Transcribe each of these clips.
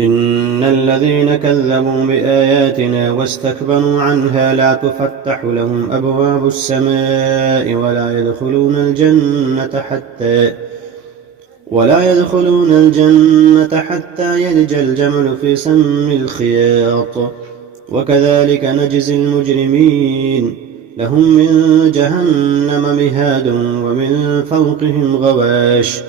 إن الذين كذبوا بآياتنا واستكبروا عنها لا تفتح لهم أبواب السماء ولا يدخلون الجنة حتى يلج الجمل في سم الخياط وكذلك نجزي المجرمين لهم من جهنم مهاد ومن فوقهم غواش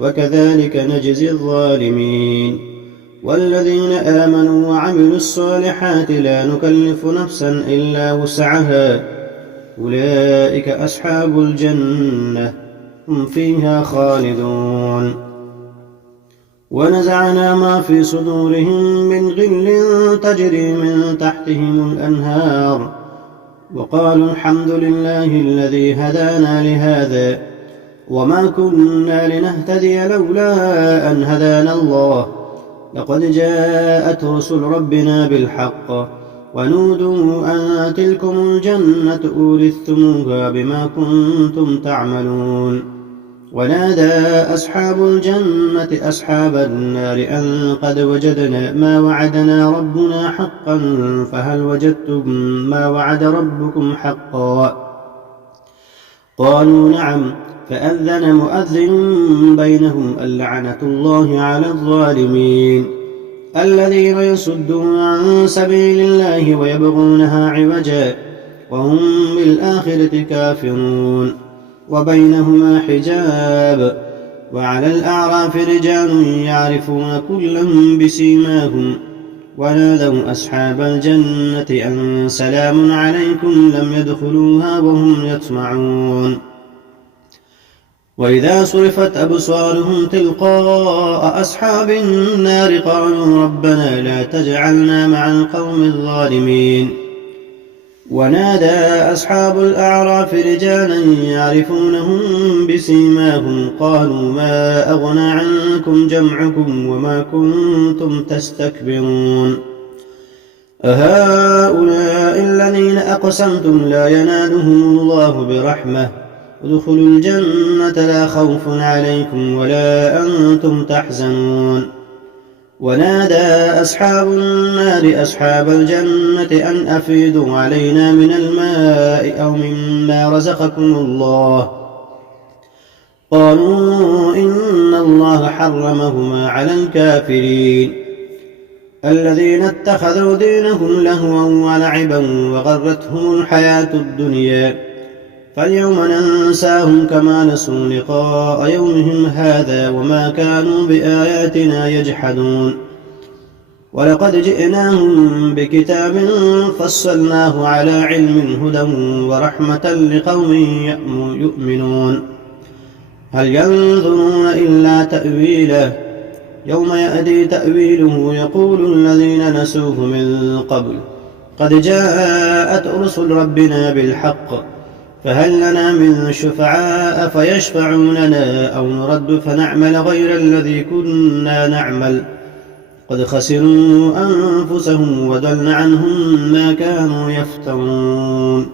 وكذلك نجزي الظالمين والذين آمنوا وعملوا الصالحات لا نكلف نفسا إلا وسعها أولئك أصحاب الجنة هم فيها خالدون ونزعنا ما في صدورهم من غل تجري من تحتهم الأنهار وقالوا الحمد لله الذي هدانا لهذا وما كنا لنهتدي لولا أن هدانا الله لقد جاءت رسل ربنا بالحق ونودوا أن تلكم الجنة أورثتموها بما كنتم تعملون ونادى أصحاب الجنة أصحاب النار أن قد وجدنا ما وعدنا ربنا حقا فهل وجدتم ما وعد ربكم حقا قالوا نعم فأذن مؤذن بينهم اللعنة الله على الظالمين الذين يصدون عن سبيل الله ويبغونها عوجا وهم بالآخرة كافرون وبينهما حجاب وعلى الأعراف رجال يعرفون كلا بسيماهم ونادوا أصحاب الجنة أن سلام عليكم لم يدخلوها وهم يطمعون وإذا صرفت أبصارهم تلقاء أصحاب النار قالوا ربنا لا تجعلنا مع القوم الظالمين ونادى أصحاب الأعراف رجالا يعرفونهم بسيماهم قالوا ما أغنى عنكم جمعكم وما كنتم تستكبرون أهؤلاء الذين أقسمتم لا ينالهم الله برحمة ادخلوا الجنة لا خوف عليكم ولا أنتم تحزنون ونادى أصحاب النار أصحاب الجنة أن أفيدوا علينا من الماء أو مما رزقكم الله قالوا إن الله حرمهما على الكافرين الذين اتخذوا دينهم لهوا ولعبا وغرتهم الحياة الدنيا فاليوم ننساهم كما نسوا لقاء يومهم هذا وما كانوا بآياتنا يجحدون ولقد جئناهم بكتاب فصلناه على علم هدى ورحمة لقوم يؤمنون هل ينظرون إلا تأويله يوم يأتي تأويله يقول الذين نسوه من قبل قد جاءت رسل ربنا بالحق فهل لنا من شفعاء فيشفعون لنا أو نرد فنعمل غير الذي كنا نعمل قد خسروا أنفسهم وضل عنهم ما كانوا يفترون